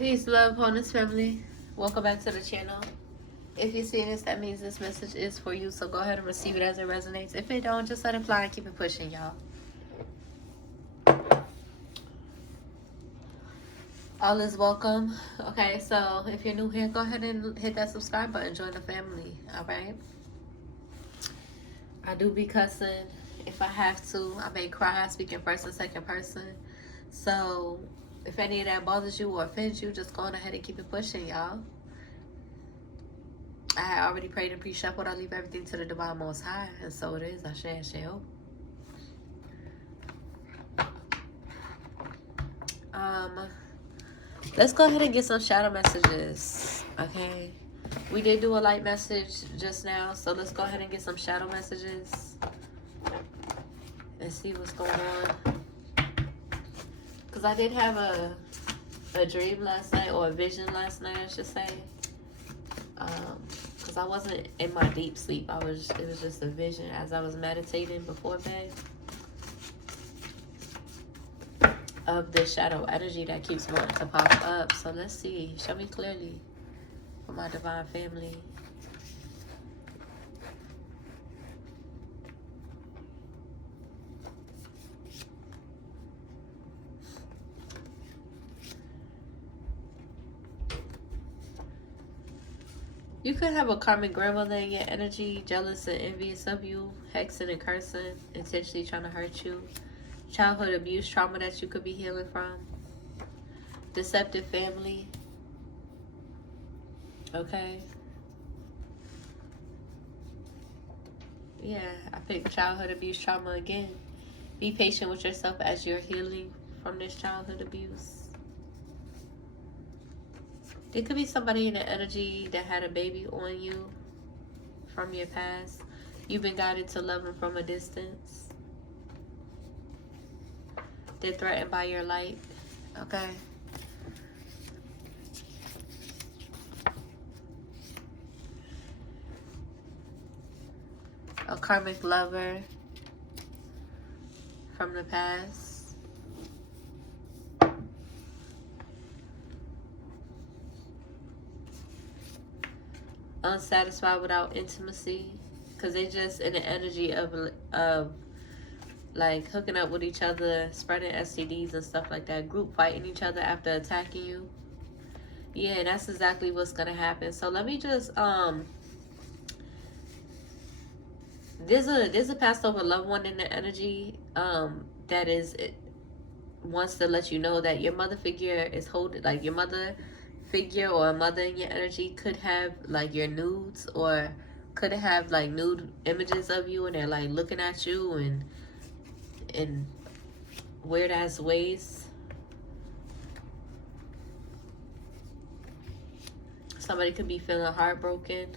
Peace, love, wholeness, family. Welcome back to the channel. If you're seeing this, that means this message is for you. So go ahead and receive it as it resonates. If it don't, just let it fly and keep it pushing, y'all. All is welcome. Okay, so if you're new here, go ahead and hit that subscribe button. Join the family, all right? I do be cussing if I have to. I may cry, speaking first and second person. So if any of that bothers you or offends you, just go on ahead and keep it pushing, y'all. I had already prayed and pre-shuffled. I leave everything to the divine most high. And so it is. I shall. Let's go ahead and get some shadow messages. Okay. We did do a light message just now. So let's go ahead and get some shadow messages. And see what's going on. Because I did have a dream last night. Or a vision last night, I should say. Because I wasn't in my deep sleep. It was just a vision as I was meditating before bed of the shadow energy that keeps wanting to pop up. So let's see. Show me clearly for my divine family. You could have a karmic grandmother in your energy, jealous and envious of you, hexing and cursing, intentionally trying to hurt you. Childhood abuse trauma that you could be healing from. Deceptive family. Okay. Yeah, I picked childhood abuse trauma again. Be patient with yourself as you're healing from this childhood abuse. There could be somebody in the energy that had a baby on you from your past. You've been guided to love them from a distance. They're threatened by your light. Okay. A karmic lover from the past. Unsatisfied without intimacy, because they just in the energy of like hooking up with each other, spreading STDs and stuff like that, group fighting each other after attacking you. Yeah, and that's exactly what's gonna happen. So let me just there's a passed over loved one in the energy that is wants to let you know that your mother figure is holding, like your mother figure or a mother in your energy could have like your nudes, or could have like nude images of you, and they're like looking at you and in weird ass ways. Somebody could be feeling heartbroken.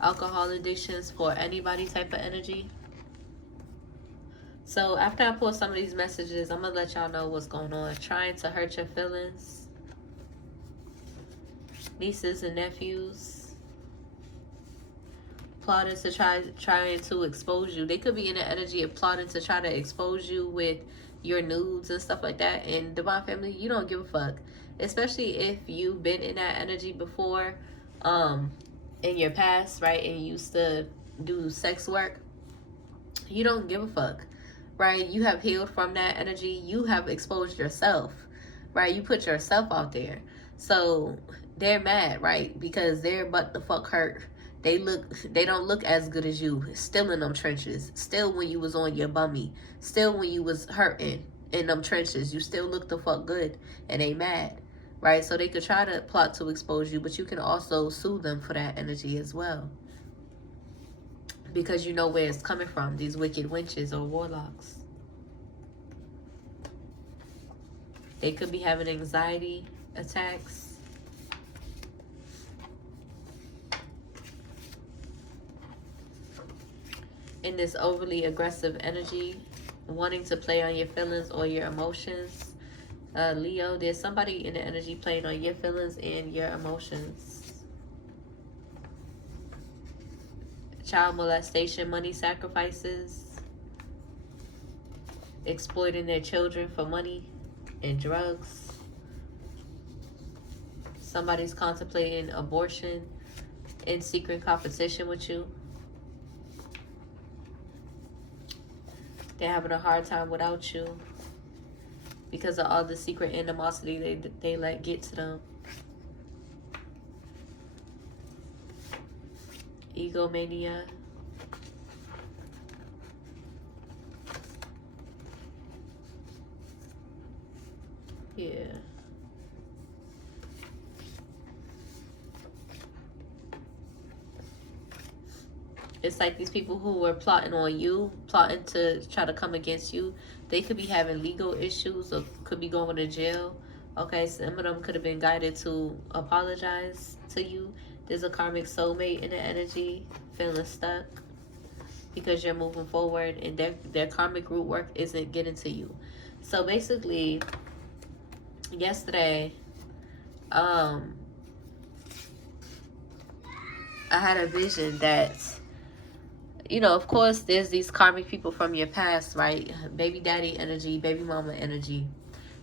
Alcohol addictions for anybody type of energy. So after I pull some of these messages, I'm gonna let y'all know what's going on. Trying to hurt your feelings. Nieces and nephews plotting to trying to expose you. They could be in the energy of plotting to try to expose you with your nudes and stuff like that. And divine family, you don't give a fuck, especially if you've been in that energy before in your past, right? And you used to do sex work. You don't give a fuck, right? You have healed from that energy. You have exposed yourself, right? You put yourself out there. So they're mad, right? Because they're but the fuck hurt. They don't look as good as you. Still in them trenches. Still when you was on your bummy. Still when you was hurting in them trenches. You still look the fuck good. And they mad, right? So they could try to plot to expose you, but you can also sue them for that energy as well. Because you know where it's coming from. These wicked witches or warlocks. They could be having anxiety attacks. In this overly aggressive energy, wanting to play on your feelings or your emotions. Leo, there's somebody in the energy playing on your feelings and your emotions. Child molestation, money sacrifices. Exploiting their children for money and drugs. Somebody's contemplating abortion in secret competition with you. They're having a hard time without you because of all the secret animosity they let get to them. Egomania. Yeah. It's like these people who were plotting on you, plotting to try to come against you, they could be having legal issues or could be going to jail. Okay, some of them could have been guided to apologize to you. There's a karmic soulmate in the energy, feeling stuck because you're moving forward and their karmic root work isn't getting to you. So basically, yesterday, I had a vision that, you know, of course, there's these karmic people from your past, right? Baby daddy energy, baby mama energy.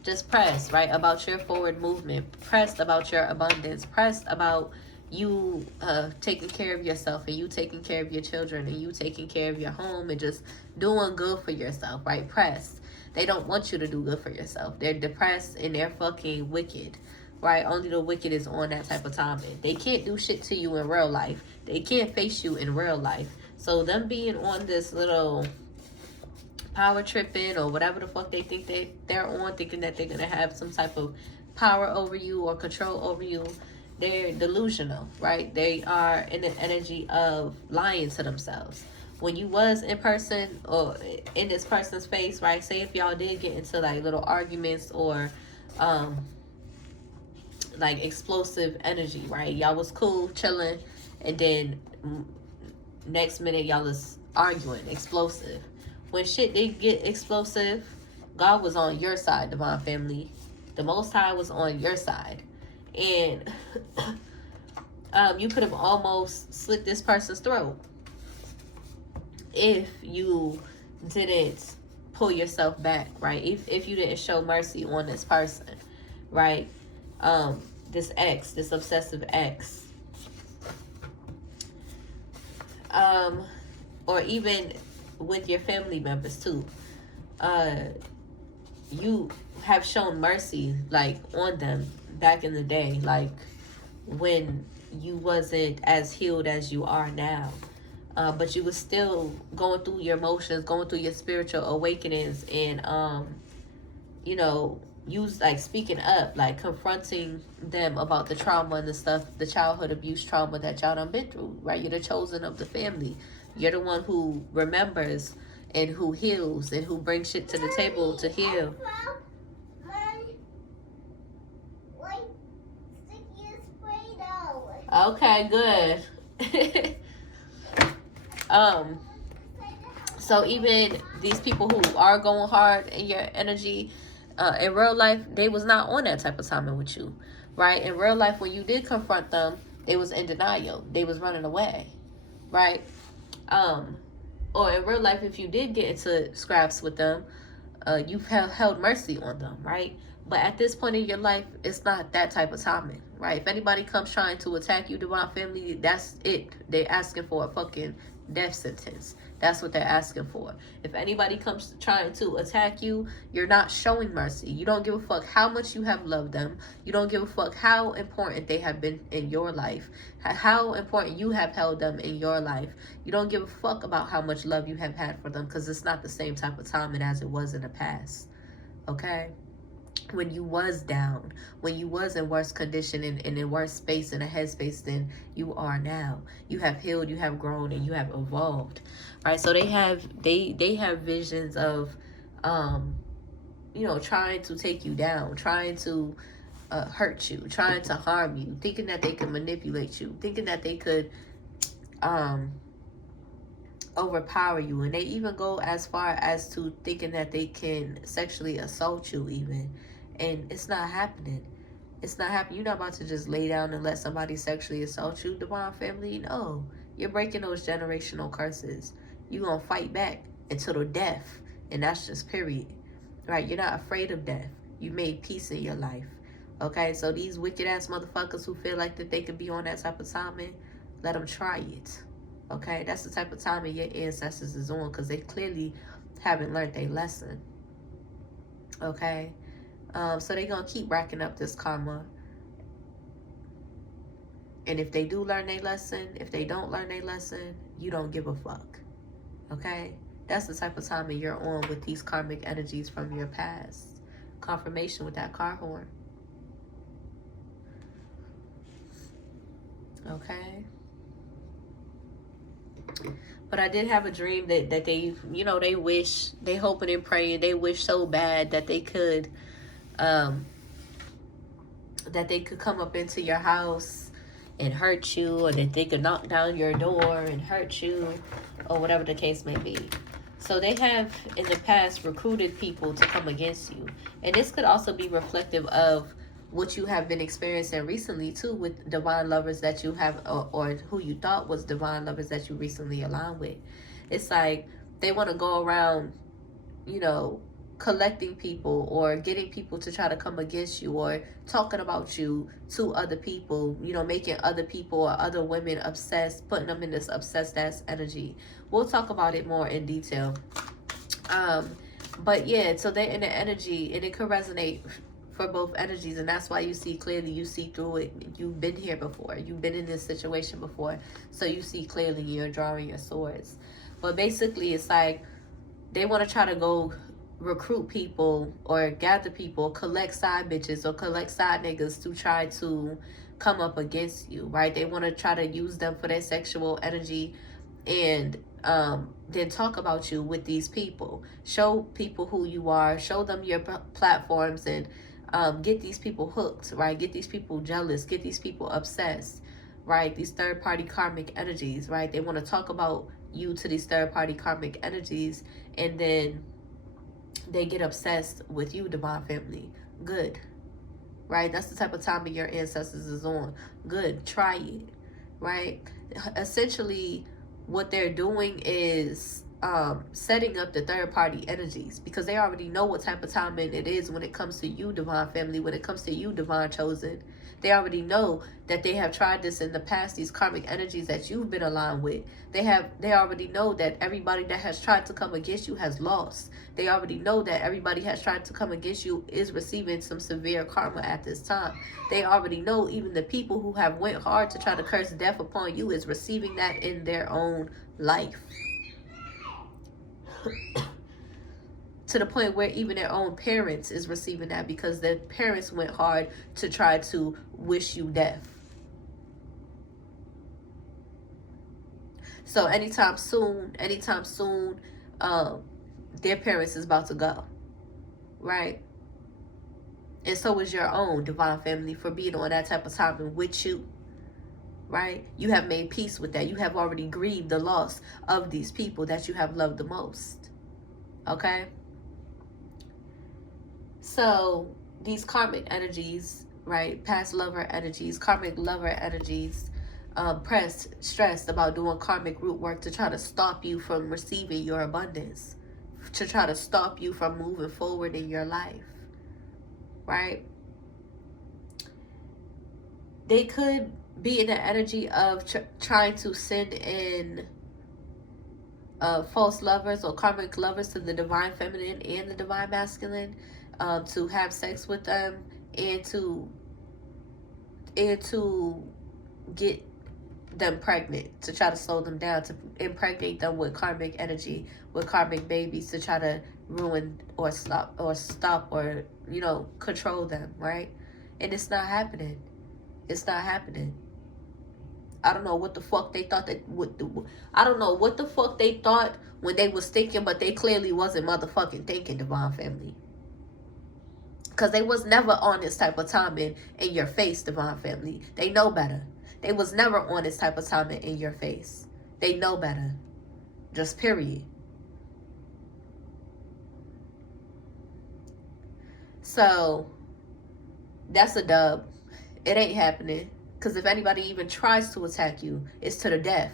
Just pressed, right? About your forward movement. Pressed about your abundance. Pressed about you taking care of yourself and you taking care of your children and you taking care of your home and just doing good for yourself, right? Pressed. They don't want you to do good for yourself. They're depressed and they're fucking wicked, right? Only the wicked is on that type of timing. They can't do shit to you in real life. They can't face you in real life. So them being on this little power tripping or whatever the fuck they think they're on, thinking that they're gonna have some type of power over you or control over you, they're delusional, right? They are in the energy of lying to themselves. When you was in person or in this person's face, right? Say if y'all did get into like little arguments or like explosive energy, right? Y'all was cool, chilling, and then next minute y'all is arguing, explosive. When shit did get explosive, God was on your side, Divine Family. The Most High was on your side. And you could have almost slit this person's throat if you didn't pull yourself back, right? If you didn't show mercy on this person, right? This ex, this obsessive ex. Or even with your family members too. You have shown mercy like on them back in the day, like when you wasn't as healed as you are now. But you was still going through your emotions, going through your spiritual awakenings, and you know, you like speaking up, like confronting them about the trauma and the stuff, the childhood abuse trauma that y'all done been through, right? You're the chosen of the family. You're the one who remembers and who heals and who brings shit to the table to heal. Okay, good. So even these people who are going hard in your energy, in real life, they was not on that type of timing with you, right? In real life, when you did confront them, they was in denial. They was running away, right? Or in real life, if you did get into scraps with them, you've held mercy on them, right? But at this point in your life, it's not that type of timing, right? If anybody comes trying to attack you, Divine Family, that's it. They're asking for a fucking death sentence. That's what they're asking for. If anybody comes trying to attack you, you're not showing mercy. You don't give a fuck how much you have loved them. You don't give a fuck how important they have been in your life, how important you have held them in your life. You don't give a fuck about how much love you have had for them, because it's not the same type of timing as it was in the past. Okay? When you was down, when you was in worse condition and in worse space, in a headspace than you are now. You have healed, you have grown, and you have evolved, right? So they have visions of you know, trying to take you down, trying to hurt you, trying to harm you, thinking that they could manipulate you, thinking that they could overpower you. And they even go as far as to thinking that they can sexually assault you even. And it's not happening. It's not happening. You're not about to just lay down and let somebody sexually assault you, Divine Family. No. You're breaking those generational curses. You're going to fight back until the death. And that's just period. Right? You're not afraid of death. You made peace in your life. Okay, so these wicked ass motherfuckers who feel like that they could be on that type of timing, let them try it. Okay, that's the type of timing your ancestors is on, because they clearly haven't learned their lesson. Okay, so they gonna keep racking up this karma. And if they do learn their lesson, if they don't learn their lesson, you don't give a fuck. Okay, that's the type of timing you're on with these karmic energies from your past. Confirmation with that car horn. Okay. But I did have a dream that they, they wish, they hoping and praying, they wish so bad that they could come up into your house and hurt you, or that they could knock down your door and hurt you, or whatever the case may be. So they have in the past recruited people to come against you. And this could also be reflective of what you have been experiencing recently too, with divine lovers that you have, or who you thought was divine lovers that you recently aligned with. It's like they want to go around, collecting people or getting people to try to come against you, or talking about you to other people, making other people or other women obsessed, putting them in this obsessed ass energy. We'll talk about it more in detail. But yeah, so they're in the energy, and it could resonate for both energies, and that's why you see clearly, you see through it. You've been here before, you've been in this situation before, so you see clearly, you're drawing your swords. But basically it's like they want to try to go recruit people or gather people, collect side bitches or collect side niggas to try to come up against you, right? They want to try to use them for their sexual energy, and then talk about you with these people. Show people who you are, show them your platforms, and get these people hooked, right? Get these people jealous, get these people obsessed, right? These third-party karmic energies, right? They want to talk about you to these third-party karmic energies, and then they get obsessed with you, divine family. Good, right? That's the type of time your ancestors is on. Good, try it, right? Essentially, what they're doing is setting up the third-party energies, because they already know what type of timing it is when it comes to you, divine family, when it comes to you, divine chosen. They already know that they have tried this in the past, these karmic energies that you've been aligned with. They already know that everybody that has tried to come against you has lost. They already know that everybody has tried to come against you is receiving some severe karma at this time. They already know even the people who have went hard to try to curse death upon you is receiving that in their own life. To the point where even their own parents is receiving that, because their parents went hard to try to wish you death. So anytime soon, their parents is about to go, right? And so is your own, divine family, for being on that type of timing with you, right? You have made peace with that. You have already grieved the loss of these people that you have loved the most, okay? So these karmic energies, right? Past lover energies, karmic lover energies, stressed about doing karmic root work to try to stop you from receiving your abundance, to try to stop you from moving forward in your life, right? They could be in the energy of trying to send in false lovers or karmic lovers to the divine feminine and the divine masculine, to have sex with them, and to get them pregnant, to try to slow them down, to impregnate them with karmic energy, with karmic babies, to try to ruin or stop or control them, right? And it's not happening. It's not happening. I don't know what the fuck they thought that would do. I don't know what the fuck they thought when they was thinking, but they clearly wasn't motherfucking thinking, divine family. Because they was never on this type of timing in your face, divine family. They know better. They was never on this type of timing in your face. They know better. Just period. So that's a dub. It ain't happening. Because if anybody even tries to attack you, it's to the death.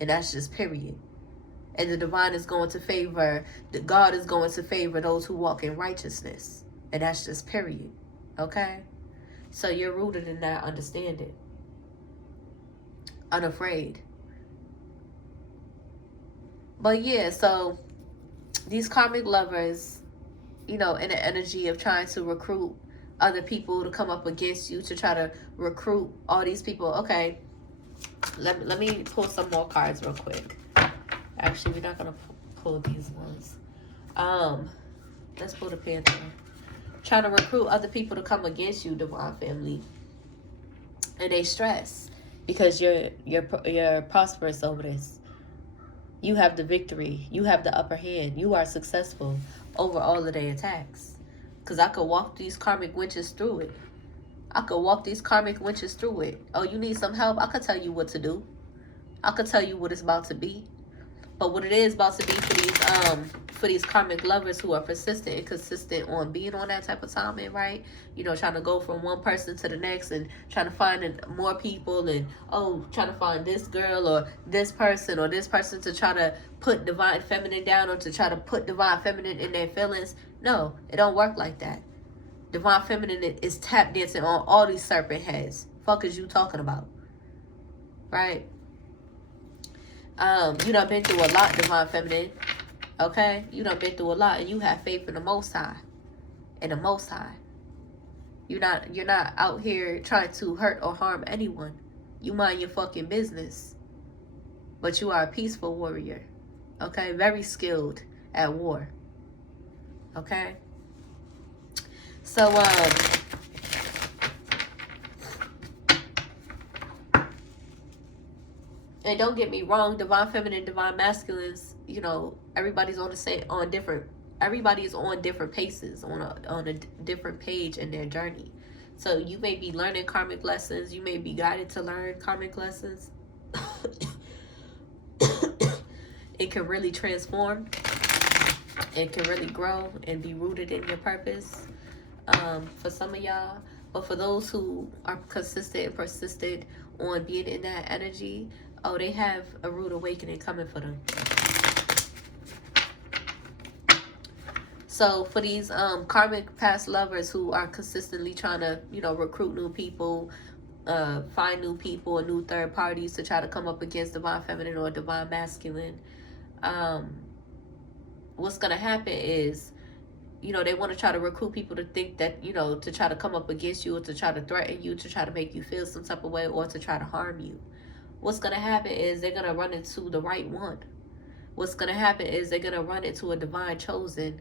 And that's just period. And the divine is going to favor, God is going to favor those who walk in righteousness. And that's just period. Okay? So you're rooted in that understanding. Unafraid. But yeah, so these karmic lovers, you know, in the energy of trying to recruit other people to come up against you, to try to recruit all these people. Okay, let me pull some more cards real quick. Actually, we're not gonna pull these ones. Let's pull the Panther. Trying to recruit other people to come against you, divine family, and they stress because you're prosperous over this. You have the victory. You have the upper hand. You are successful over all of their attacks. Because I could walk these karmic witches through it. I could walk these karmic witches through it. Oh, you need some help? I could tell you what to do. I could tell you what it's about to be. But what it is about to be for these karmic lovers who are persistent and consistent on being on that type of timing, right? You know, trying to go from one person to the next and trying to find more people and, oh, trying to find this girl or this person to try to put divine feminine down or to try to put divine feminine in their feelings. No, it don't work like that. Divine feminine is tap dancing on all these serpent heads. Fuck is you talking about? Right? You done been through a lot, divine feminine. Okay? You done been through a lot, and you have faith in the Most High. In the Most High. You're not out here trying to hurt or harm anyone. You mind your fucking business. But you are a peaceful warrior. Okay? Very skilled at war. Okay? So, and don't get me wrong, divine feminine, divine masculines, you know, everybody's on different paces, on a different page in their journey. So you may be learning karmic lessons, you may be guided to learn karmic lessons. It can really transform, it can really grow and be rooted in your purpose, for some of y'all. But for those who are consistent and persistent on being in that energy, oh, they have a rude awakening coming for them. So for these karmic past lovers who are consistently trying to, you know, recruit new people, find new people and new third parties to try to come up against divine feminine or divine masculine, what's going to happen is, you know, they want to try to recruit people to think that, you know, to try to come up against you or to try to threaten you, to try to make you feel some type of way or to try to harm you. What's going to happen is they're going to run into the right one. What's going to happen is they're going to run into a divine chosen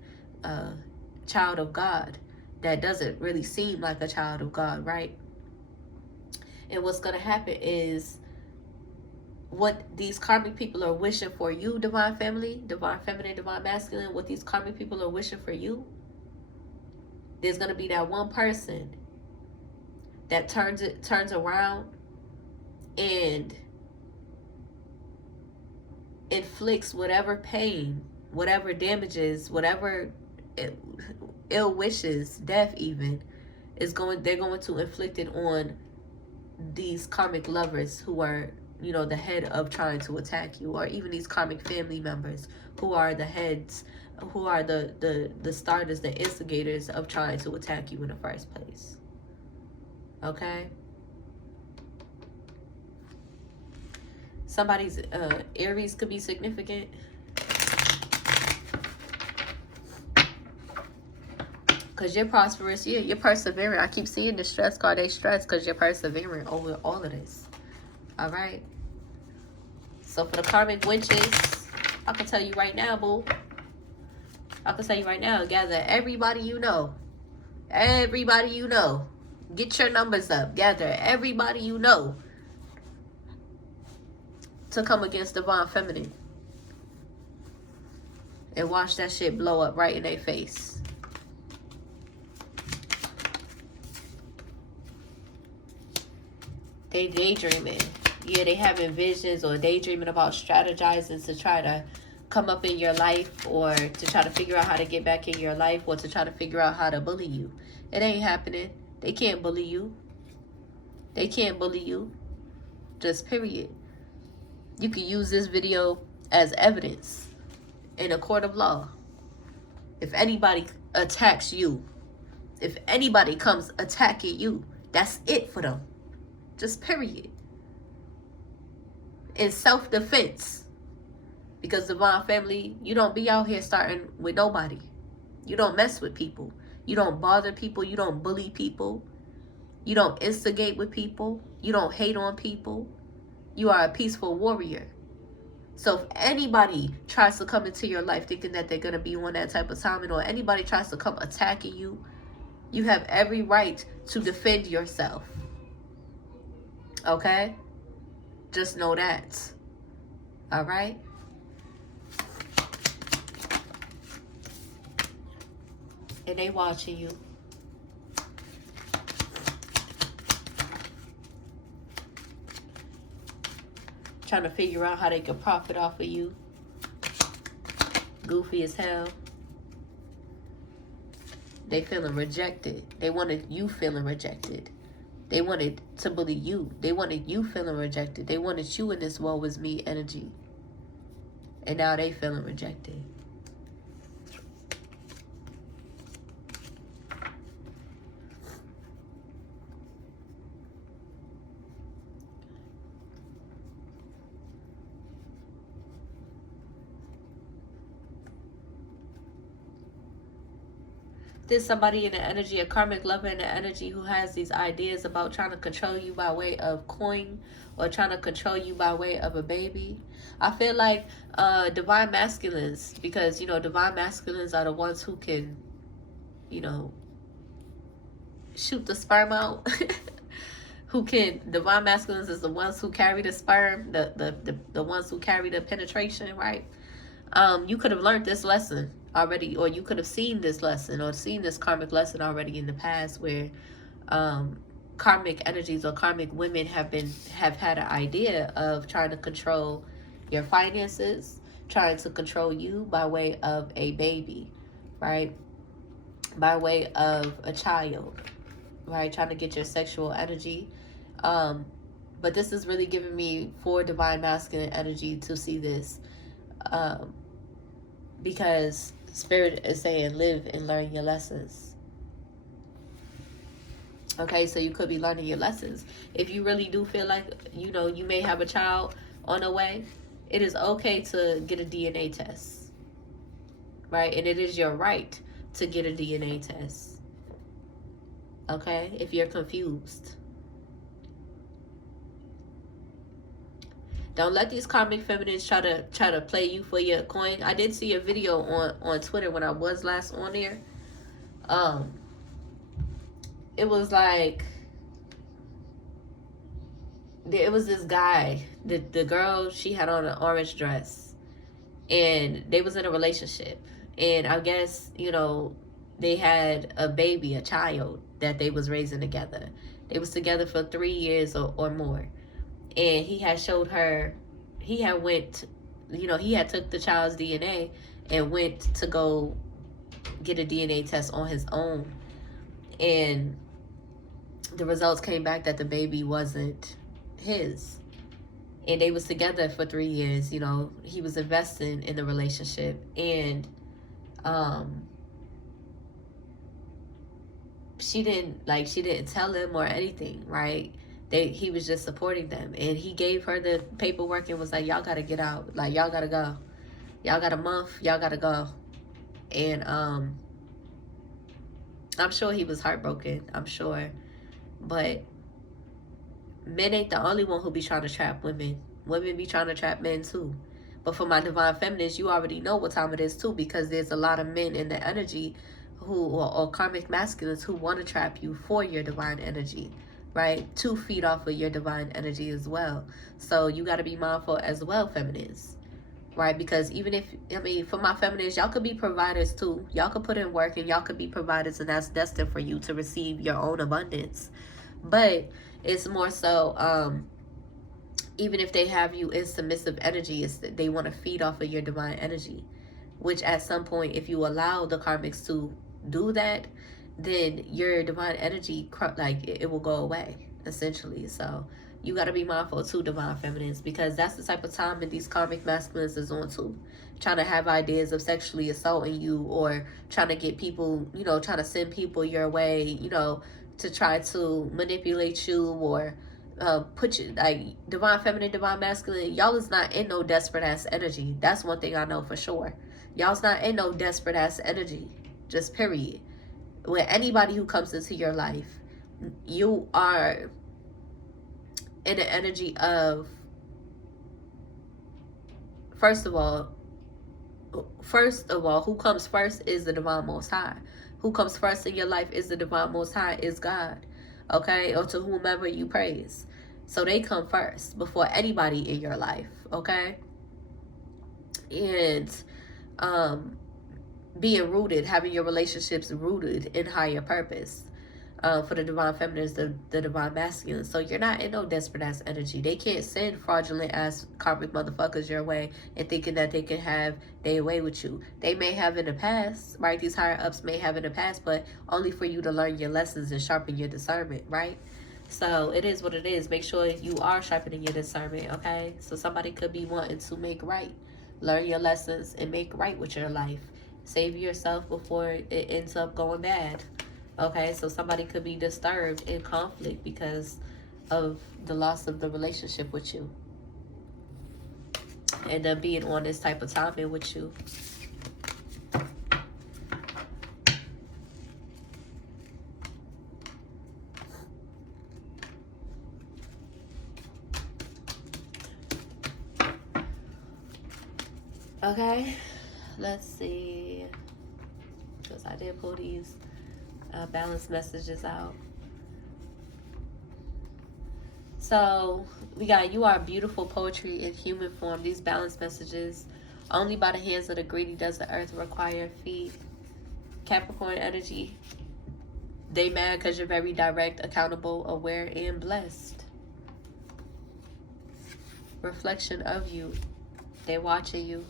child of God that doesn't really seem like a child of God, right? And what's going to happen is what these karmic people are wishing for you, divine family, divine feminine, divine masculine, what these karmic people are wishing for you, there's going to be that one person that turns around and inflicts whatever pain, whatever damages, whatever ill wishes, death even, they're going to inflict it on these karmic lovers who are, you know, the head of trying to attack you, or even these karmic family members who are the heads, who are the starters, the instigators of trying to attack you in the first place. Okay? Somebody's Aries could be significant. Because you're prosperous. Yeah, you're persevering. I keep seeing the stress card. They stress because you're persevering over all of this. All right. So for the karmic witches, I can tell you right now, boo. I can tell you right now, gather everybody you know. Everybody you know. Get your numbers up. Gather everybody you know to come against divine feminine. And watch that shit blow up right in their face. They daydreaming. Yeah, they having visions or daydreaming about strategizing to try to come up in your life, or to try to figure out how to get back in your life, or to try to figure out how to bully you. It ain't happening. They can't bully you. They can't bully you. Just period. You can use this video as evidence in a court of law. If anybody attacks you, if anybody comes attacking you, That's it for them. Just period. In self-defense. Because divine family, you don't be out here starting with nobody. You don't mess with people. You don't bother people. You don't bully people. You don't instigate with people. You don't hate on people. You are a peaceful warrior. So if anybody tries to come into your life thinking that they're going to be on that type of timing, or anybody tries to come attacking you, you have every right to defend yourself. Okay? Just know that. All right? And they watching you. Trying to figure out how they can profit off of you. Goofy as hell. They feeling rejected. They wanted you feeling rejected. They wanted to bully you. They wanted you feeling rejected. They wanted you in this woe is me energy. And now they feeling rejected. There's somebody in the energy, a karmic lover in the energy, who has these ideas about trying to control you by way of coin, or trying to control you by way of a baby. I feel like divine masculines, because, you know, divine masculines are the ones who can, you know, shoot the sperm out. Divine masculines is the ones who carry the sperm, the ones who carry the penetration, right? You could have learned this lesson already, or you could have seen this lesson or seen this karmic lesson already in the past, where karmic energies or karmic women have had an idea of trying to control your finances, trying to control you by way of a baby, right? By way of a child, right? Trying to get your sexual energy. But this is really giving me for divine masculine energy to see this. Because Spirit is saying live and learn your lessons. Okay, so you could be learning your lessons. If you really do feel like, you know, you may have a child on the way, it is okay to get a DNA test. Right? And it is your right to get a DNA test. Okay? If you're confused. Don't let these karmic feminines try to play you for your coin. I did see a video on Twitter when I was last on there. It was like, it was this guy, the girl, she had on an orange dress, and they was in a relationship, and I guess, you know, they had a baby, a child that they was raising together. They was together for 3 years or more. And he had showed her, he had went, you know, he had took the child's DNA and went to go get a DNA test on his own. And the results came back that the baby wasn't his. And they was together for 3 years. You know, he was investing in the relationship. And she didn't tell him or anything, right? He was just supporting them, and he gave her the paperwork and was like, y'all gotta get out, like, y'all gotta go, y'all got a month, y'all gotta go. And I'm sure he was heartbroken, I'm sure, but men ain't the only one who be trying to trap women. Women be trying to trap men too. But for my divine feminines, you already know what time it is too, because there's a lot of men in the energy who, or karmic masculines, who want to trap you for your divine energy, right? To feed off of your divine energy as well. So you got to be mindful as well, feminines, right? Because even if, I mean, for my feminines, y'all could be providers too. Y'all could put in work and y'all could be providers, and that's destined for you to receive your own abundance. But it's more so, even if they have you in submissive energy, it's that they want to feed off of your divine energy, which at some point, if you allow the karmics to do that, then your divine energy, like, it will go away, essentially. So you got to be mindful too, divine feminines, because that's the type of time that these karmic masculines is on too. Trying to have ideas of sexually assaulting you, or trying to get people, you know, trying to send people your way, you know, to try to manipulate you or put you like divine feminine, divine masculine. Y'all is not in no desperate ass energy. That's one thing I know for sure. Y'all's not in no desperate ass energy. Just period. With anybody who comes into your life, you are in the energy of, first of all, who comes first is the divine most high. Who comes first in your life is the divine most high, is God. Okay? Or to whomever you praise. So they come first before anybody in your life. Okay? And being rooted, having your relationships rooted in higher purpose. For the divine feminines, the divine masculine. So you're not in no desperate ass energy. They can't send fraudulent ass karmic motherfuckers your way and thinking that they can have their way with you. They may have in the past, right? These higher ups may have in the past, but only for you to learn your lessons and sharpen your discernment, right? So it is what it is. Make sure you are sharpening your discernment, okay? So somebody could be wanting to make right. Learn your lessons and make right with your life. Save yourself before it ends up going bad. Okay, so somebody could be disturbed in conflict because of the loss of the relationship with you. And them being on this type of timing with you. Okay, let's see. Because I did pull these balance messages out. So we got, you are beautiful poetry in human form. These balance messages, only by the hands of the greedy does the earth require feed. Capricorn energy, they mad because you're very direct, accountable, aware, and blessed. Reflection of you, they watching you.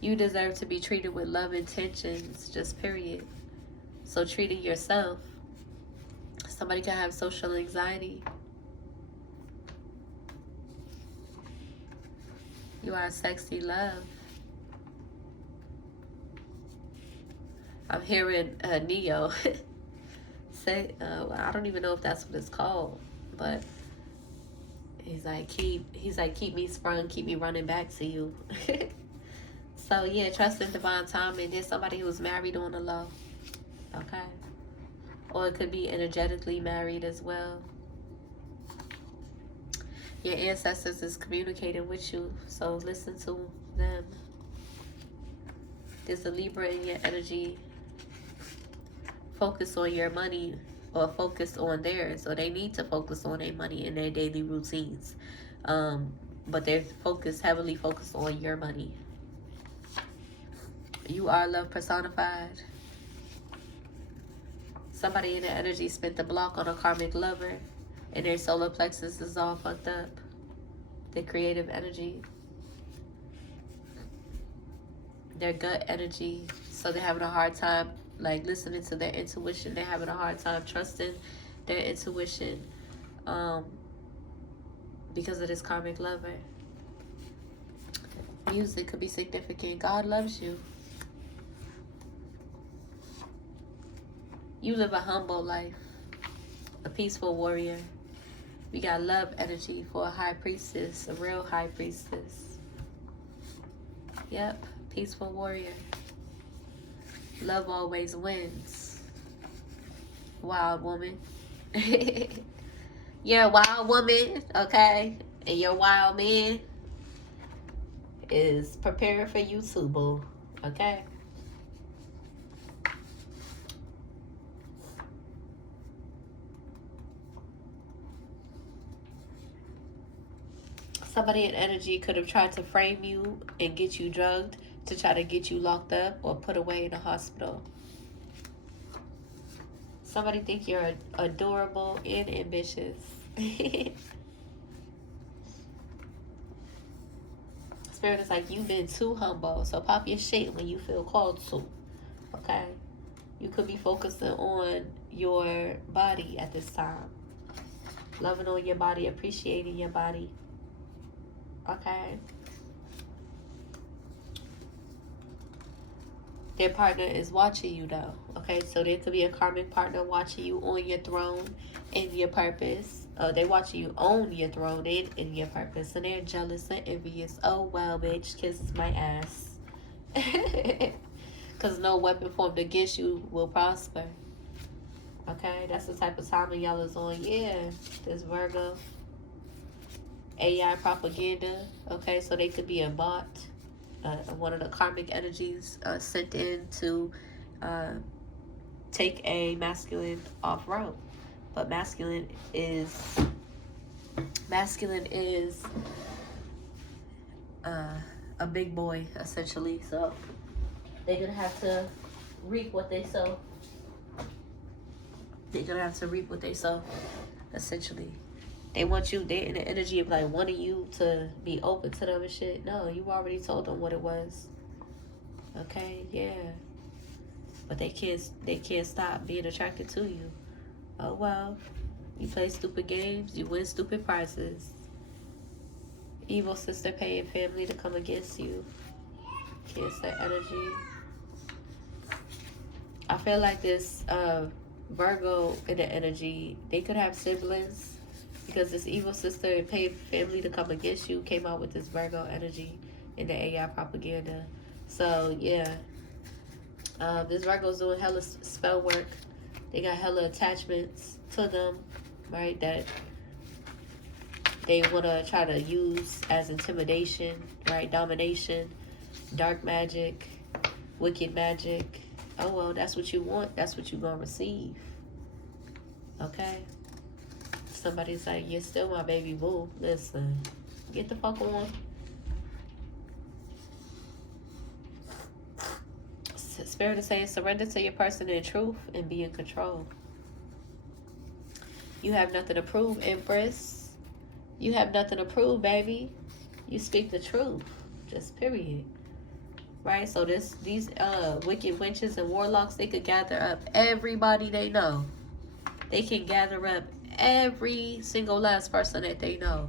You deserve to be treated with love intentions, just period. So treating yourself. Somebody can have social anxiety. You are sexy love. I'm hearing Neo say, I don't even know if that's what it's called, but he's like, keep me sprung, keep me running back to you. So yeah, trust in divine timing. There's somebody who's married on the low. Okay. Or it could be energetically married as well. Your ancestors is communicating with you, so listen to them. There's a Libra in your energy. Focus on your money or focus on theirs. So they need to focus on their money in their daily routines. But they're heavily focused on your money. You are love personified. Somebody in the energy spent the block on a karmic lover and their solar plexus is all fucked up. The creative energy. Their gut energy. So they're having a hard time like listening to their intuition. They're having a hard time trusting their intuition because of this karmic lover. Music could be significant. God loves you. You live a humble life, a peaceful warrior. We got love energy for a high priestess, a real high priestess. Yep, peaceful warrior. Love always wins. Wild woman. You're a wild woman, okay? And your wild man is preparing for you too, boo. Okay? Somebody in energy could have tried to frame you and get you drugged to try to get you locked up or put away in a hospital. Somebody think you're adorable and ambitious. Spirit is like, you've been too humble, so pop your shit when you feel called to. Okay? You could be focusing on your body at this time. Loving on your body, appreciating your body. Okay? Their partner is watching you though. Okay, so there could be a karmic partner watching you on your throne in your purpose. They watching you own your throne and in your purpose, and they're jealous and envious. Oh well, bitch, kiss my ass. Cause no weapon formed against you will prosper. Okay, that's the type of time y'all is on. Yeah, this Virgo. AI propaganda. Okay, so they could be a bot. One of the karmic energies sent in to take a masculine off road. But masculine is a big boy essentially. So they're gonna have to reap what they sow. They're gonna have to reap what they sow, essentially. They want you, they're in the energy of like wanting you to be open to them and shit. No, you already told them what it was. Okay, yeah. But they can't stop being attracted to you. Oh well. You play stupid games, you win stupid prizes. Evil sister paying family to come against you. Cancer energy. I feel like this Virgo in the energy, they could have siblings. Because this evil sister and paid family to come against you came out with this Virgo energy in the AI propaganda. So, yeah. This Virgo's doing hella spell work. They got hella attachments to them, right? That they want to try to use as intimidation, right? Domination, dark magic, wicked magic. Oh, well, that's what you want. That's what you're going to receive. Okay? Somebody's like, you're still my baby boo. Listen, get the fuck on. Spirit is saying, surrender to your person in truth and be in control. You have nothing to prove, Empress. You have nothing to prove, baby. You speak the truth. Just period. Right? So these wicked witches and warlocks, they could gather up everybody they know. They can gather up every single last person that they know.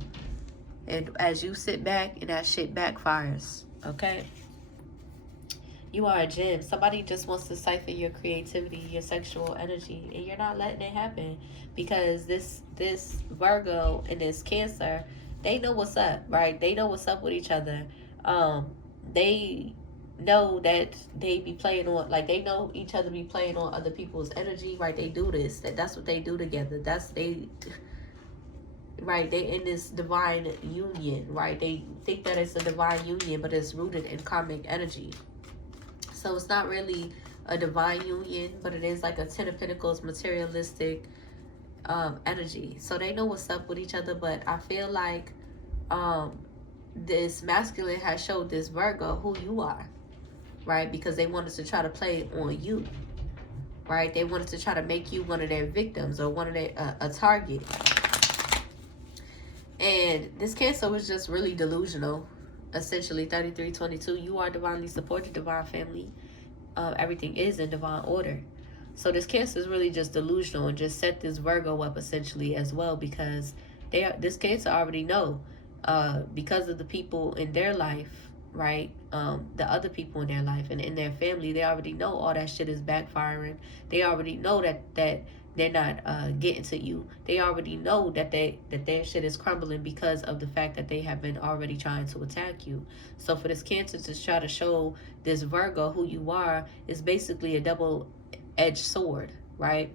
And as you sit back and that shit backfires, okay? You are a gem. Somebody just wants to siphon your creativity, your sexual energy, and you're not letting it happen. Because this Virgo and this Cancer, they know what's up, right? They know what's up with each other. They know that they be playing on, like, they know each other be playing on other people's energy, right? They do this. That's what they do together. Right, they in this divine union, right? They think that it's a divine union, but it's rooted in karmic energy. So it's not really a divine union, but it is like a Ten of Pentacles materialistic energy. So they know what's up with each other, but I feel like this masculine has showed this Virgo who you are, right? Because they wanted to try to play on you, right? They wanted to try to make you one of their victims or one of their a target. And this Cancer was just really delusional. Essentially, 3322, you are divinely supported, divine family. Everything is in divine order. So this Cancer is really just delusional and just set this Virgo up essentially as well, because this Cancer already know because of the people in their life, right? The other people in their life and in their family, they already know all that shit is backfiring. They already know that they're not getting to you. They already know that their shit is crumbling because of the fact that they have been already trying to attack you. So for this Cancer to try to show this Virgo who you are is basically a double-edged sword, right?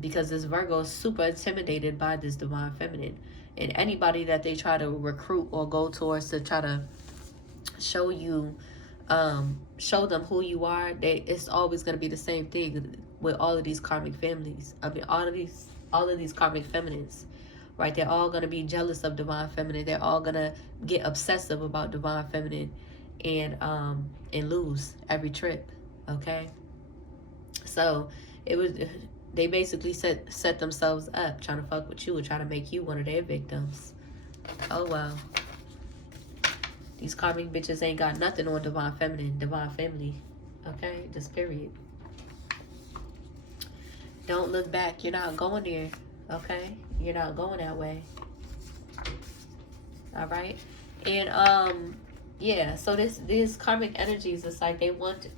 Because this Virgo is super intimidated by this divine feminine. And anybody that they try to recruit or go towards to try to show you, show them who you are, it's always going to be the same thing with all of these karmic families. I mean, all of these karmic feminines, right? They're all going to be jealous of divine feminine. They're all going to get obsessive about divine feminine and lose every trip, okay? So they basically set themselves up trying to fuck with you and trying to make you one of their victims. Oh well. These karmic bitches ain't got nothing on divine feminine, divine family. Okay? Just period. Don't look back. You're not going there. Okay? You're not going that way. Alright? And Yeah, so these karmic energies, it's like they want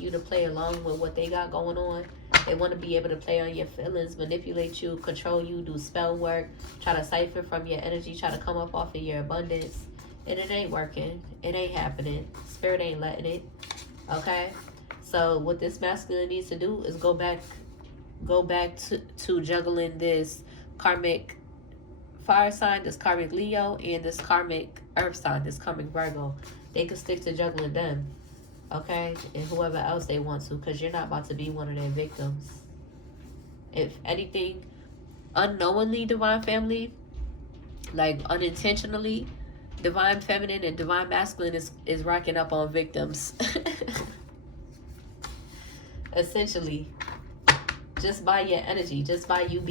you to play along with what they got going on. They want to be able to play on your feelings, manipulate you, control you, do spell work, try to siphon from your energy, try to come up off of your abundance. And it ain't working. It ain't happening. Spirit ain't letting it. Okay? So what this masculine needs to do is go back to juggling this karmic fire sign, this karmic Leo, and this karmic earth sign, this karmic Virgo. They can stick to juggling them, okay? And whoever else they want to, because you're not about to be one of their victims. If anything, unknowingly, divine family, like unintentionally, divine feminine and divine masculine is racking up on victims. Essentially, just by your energy, just by you being